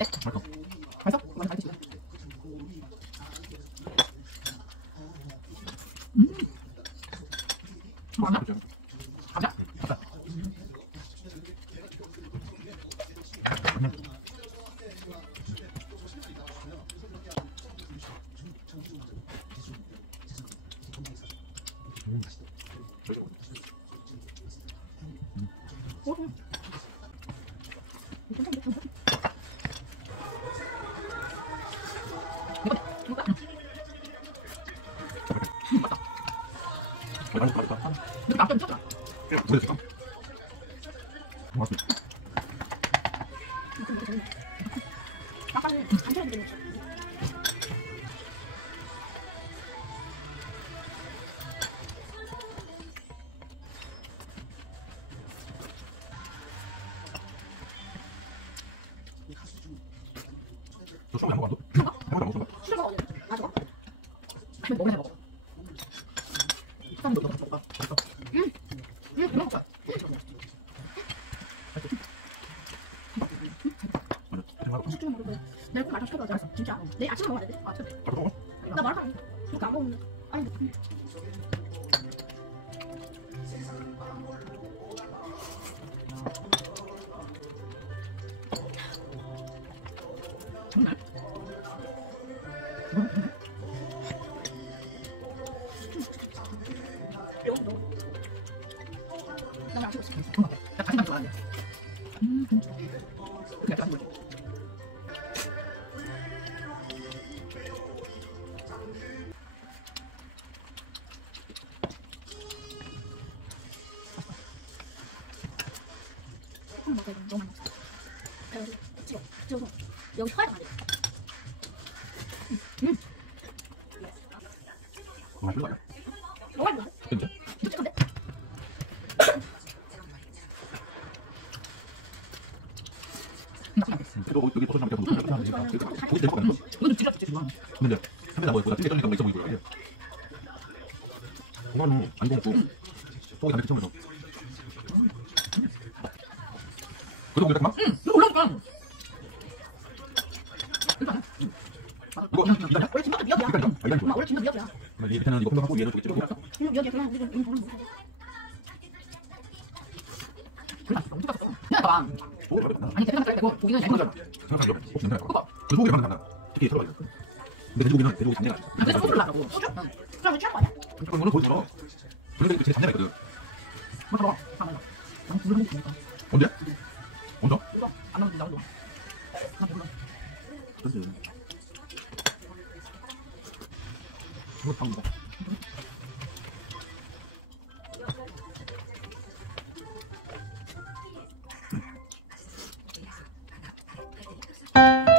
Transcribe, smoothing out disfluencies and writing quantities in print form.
맛있어. 맛있어? 완전 맛있지. 뭐하나? 감자? 맞다. 맛있다. 이거 낙점 미쳤잖아. 모르겠어. 맛있어. 아까는 안 쳐도 되는 거지. 너 소금 안 먹어? 안 먹어? 술 먹어. 아 저거? 아니 먹어야 먹어. 사람도 먹어. 이거 먹을 거야. 식초만 먹을 거야. 내가 꼭 마저 시켜줘. 알았어. 진짜. 내일 아침에 먹어야 돼. 아침에. 나 마라탕 그렇게 안 먹는데. 아니. 정말? 나 아시고 있어. 나 다시만 좋아하는데. 그냥 좋아하는 거지. 먹어야 돼. 너무 많이 먹었어. 그래가지고 찍어서 여기 서야 돼. 맛있는 거 아니야? 너무 많이 먹었어. 진짜? 진짜 찍은데? 그리고 여기 버섯 나무 계속 먹으면 되니까. 고기 내고 가는 거? 이건 진짜 좋아. 근데 카메라 뭐야? 찌개 쫄리니까 뭐 있어 보이고 그래. 그거는 안 먹고 소고기 담배 튀겨서. 그리고 우리가 막 이거 올라올까? 이거 이거 원래 진짜 미역이야. 엄마 원래 진짜 미역이야. 이 밑에는 이거 혼동하고 얘는 저기 찍고. 미역이야. 그냥 우리 좀 보는 거. 그래, 엄청 깠어. 그냥 봐. 소고기 맛있다. 아니 대패만 썰 때고 고기는 얇은 거잖아. 생각하기 혹시 냄새 날까? 그 소고기 맛은 나. 특히 들어가 있어. 근데 돼지고기는 돼지고기 잡내가 있어. 그래서 소주를 나라고. 소주? 응. 소주 취한 거 아니야? 이거는 거의 들어. 근데 제 잡내가 있거든. 뭐 들어? 다 먹어. 너무 불을 먹고 먹을까? 언제? 언제? 이거 안 넣어도 나오고. 나 몰라. 그렇지. 이거 다 먹어. Thank you.